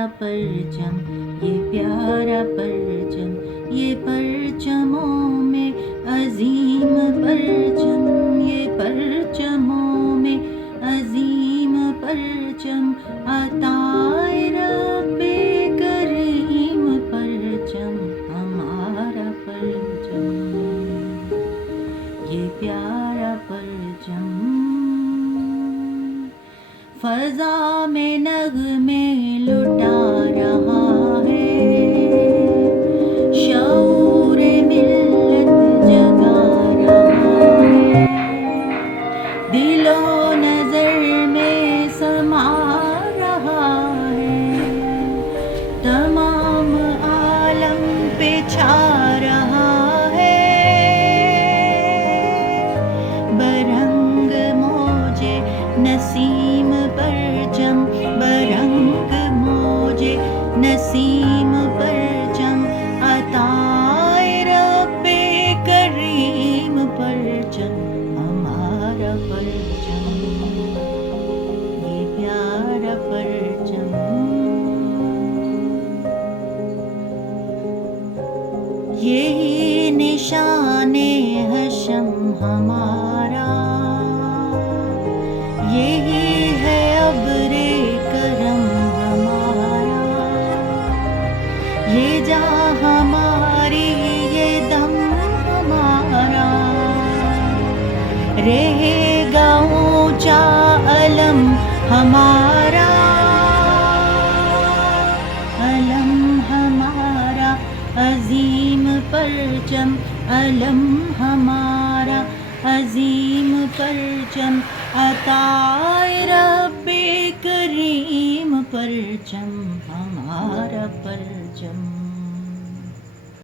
ہمارا پرچم، یہ پیارا پرچم، یہ پرچموں میں عظیم پرچم، یہ پرچموں میں عظیم پرچم، عطائے رب کریم پرچم، ہمارا پرچم، یہ پیارا پرچم، فضا میں نغمے لٹا رہا ہے، شعور ملت جگا رہا ہے، دل و نظر میں سما رہا ہے، تمام عالم پہ چھا رہا ہے، برنگ موجے نسیم پرچم، برنگ موجے نسیم پرچم، عطائے رب کریم پرچم، ہمارا پرچم، یہ پیارا پرچم، یہی نشان حشم ہمارا، یہی ہے ابر کرم ہمارا، یہ جاں ہماری، یہ دم ہمارا، رہے گا اونچا علم ہمارا، علم ہمارا عظیم پرچم، علم ہمارا عظیم پرچم، عطائے رب کریم پرچم، ہمارا پرچم۔